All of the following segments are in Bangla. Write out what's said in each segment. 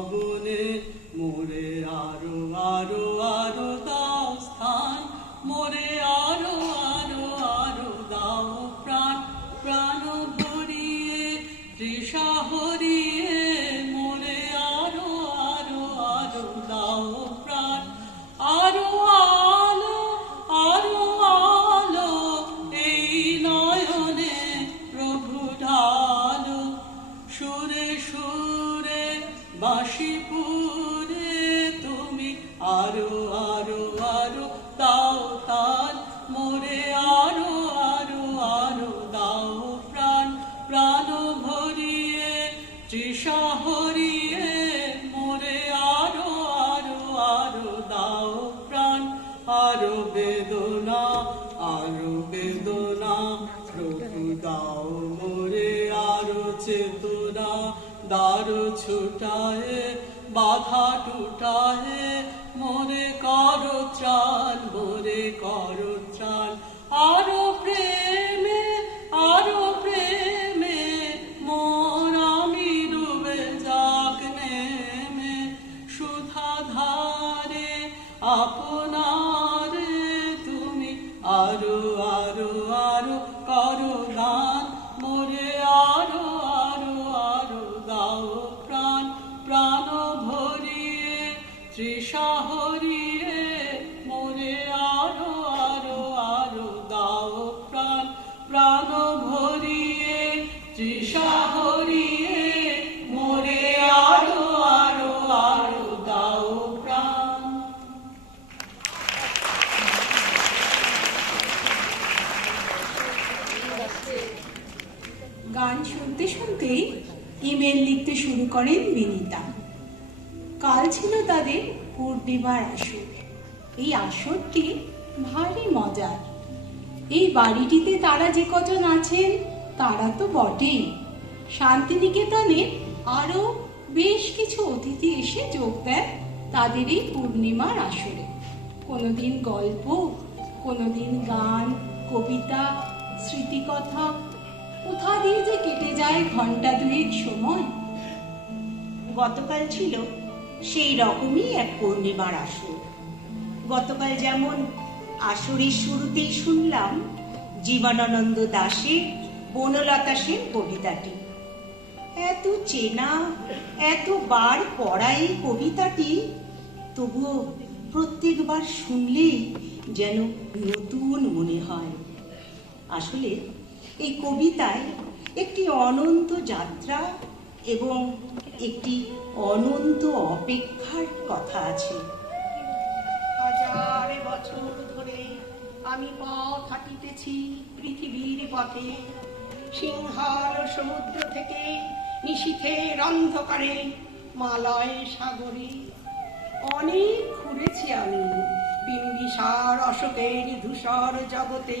ভবনে মোরে আরও আরও আরও দাও স্থান মোরে আরও আরও আরও দাও প্রাণ। প্রাণ ভরিয়ে তৃষা হরিয়ে বাঁশিপুরে তুমি আরও আরও আরও দাও তাল মোরে আরও আরও আরও দাও প্রাণ প্রাণ ভরিয়ে, তৃষা হরিয়ে, মোরে আরও আরও আরও দাও প্রাণ, আরও বেদনা আরও বেদনা, প্রভু দাও, মোরে আরও চেতনা। দারু ছুটায়ে, বাধা টুটায়ে মোরে করো চাল মোরে করো চাল আরও প্রেমে আরও প্রেমে মোর আমি ডুবে যাক নেমে। সুধা ধারে, আপনারে তুমি আরও আরও আরও করো দান মোরে আরও শুনতেই ইমেল লিখতে শুরু করেন বিনিতা। কাল ছিল তাদের পূর্ণিমার আসর। এই আসরটি ভারী মজার। এই বাড়িটিতে তারা যে কজন আছেন, তারা তো বটেই। শান্তিনিকেতনে আরও বেশ কিছু অতিথি এসে যোগ দেন তাদের এই পূর্ণিমার আসরে। কোনোদিন গল্প, কোনোদিন গান, কবিতা, স্মৃতিকথা কোথা দিয়ে যে কেটে যায় ঘণ্টা সময়? গতকাল ছিল সেই রকমই এক পূর্ণিমার আসর। গতকাল যেমন আসরের শুরুতেই শুনলাম জীবনানন্দ দাশের বনলতা সেন কবিতাটি। এত চেনা এতবার পড়া এই কবিতাটি, তবুও প্রত্যেকবার শুনলেই যেন নতুন মনে হয়। আসলে এই কবিতায় একটি অনন্ত যাত্রা এবং একটি অনন্ত অপেক্ষার কথা আছে। হাজার বছর ধরে আমি পথ হাঁটিতেছি পৃথিবীর পথে। সিংহাল সমুদ্র থেকে নিশীথের অন্ধকারে, মালয় সাগরে। অনেক ঘুরেছি আমি বিম্বিসার অশোকের ধূসর জগতে।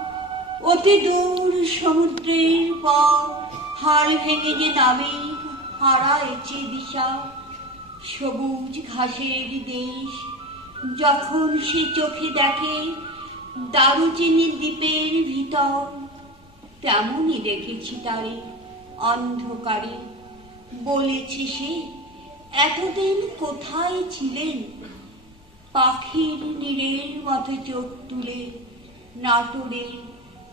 অতি দূর সমুদ্রের পর হাড় ভেঙে যে নামে হারাইছে দিশা। সবুজ ঘাসের দেশ, যখন সে চোখে দেখে দারুচিনি দ্বীপের ভিতর, তেমনই দেখেছি তারে অন্ধকারে। বলেছে সে, এতদিন কোথায় ছিলেন? পাখির নীড়ের মতো চোখ তুলে নাটোরে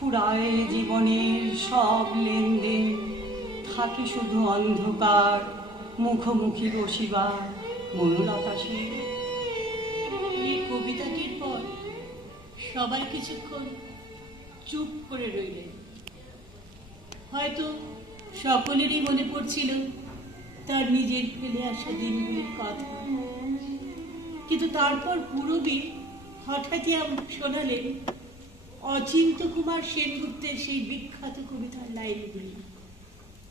ফুরায় জীবনের সব লেনদেন। থাকে শুধু অন্ধকার, মুখোমুখি বসিবার মনুলতা সে এই কবিতাটির পর সবাই কিছুক্ষণ চুপ করে রইলেন। হয়তো সকলেরই মনে পড়ছিল তার নিজের ফেলে আসা দিনগুলির কথা। কিন্তু তারপর পুরবী হঠাৎই শোনালেন অচিন্ত কুমার সেনগুপ্তের সেই বিখ্যাত কবিতার লাইনগুলি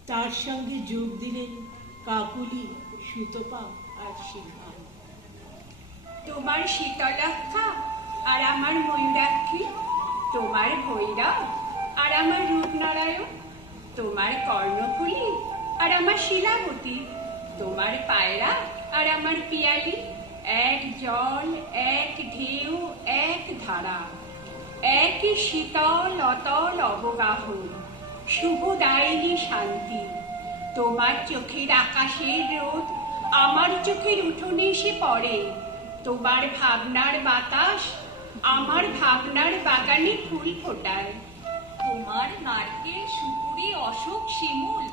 তার সঙ্গে যোগ দিলেন কাকুলি, সুতপা আর সিংহাল তোমার শীতলক্ষা আর আমার ময়ূরাক্ষী, তোমার ভৈরব আর আমার রূপনারায়ণ, তোমার কর্ণফুলী আর আমার শিলাবতী, তোমার পায়রা আর আমার পিয়ালি, এক জল, এক ঢেউ, এক ধারা। একই শীতল অতল অবগাহন শুভদায়িনী শান্তি। তোমার চোখের আকাশের রোদ, আমার চোখের উঠোনে এসে পড়ে। তোমার ভাবনার বাতাস, আমার ভাবনার বাগানে ফুল ফোটায়। তোমার নারকেল, সুপুরি, অশোক, শিমুল,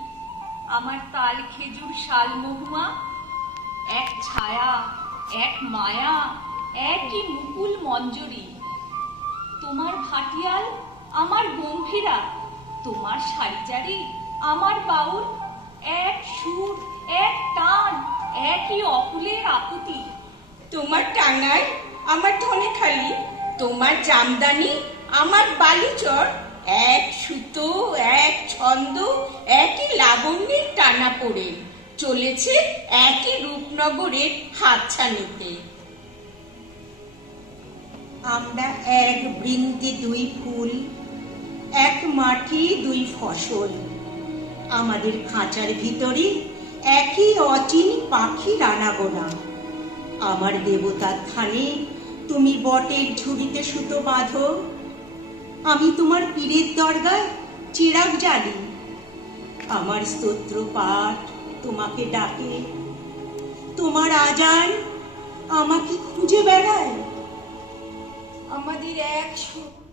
আমার তাল, খেজুর, শাল, মহুয়া। এক ছায়া, এক মায়া, একই মুকুল, মঞ্জরি। তোমার ভাটিয়াল, আমার গম্ভীরা, তোমার সারিজারি আমার বাউল, এক সুর, এক টান, একই অকুলের আকুতি। তোমার টাঙ্গাই আমার ধনেখালি, তোমার জামদানি, আমার বালিচর, এক সুতো, এক ছন্দ, একই লাবণ্যের টানা পড়ে, চলেছে একই রূপনগরের হাতছানিতে। আমরা এক বৃন্দি দুই ফুল, এক মাটি দুই ফসল। আমাদের খাঁচার ভিতরে একই অচিন পাখি রানাগোনা আমার দেবতার থানে তুমি বটের ঝুড়িতে সুতো বাঁধো। আমি তোমার পীরের দরগায় চিরাগ জ্বালি। আমার স্তোত্র পাঠ তোমাকে ডাকে। তোমার আজান আমাকে খুঁজে বেড়ায়। আমাদের এক সুর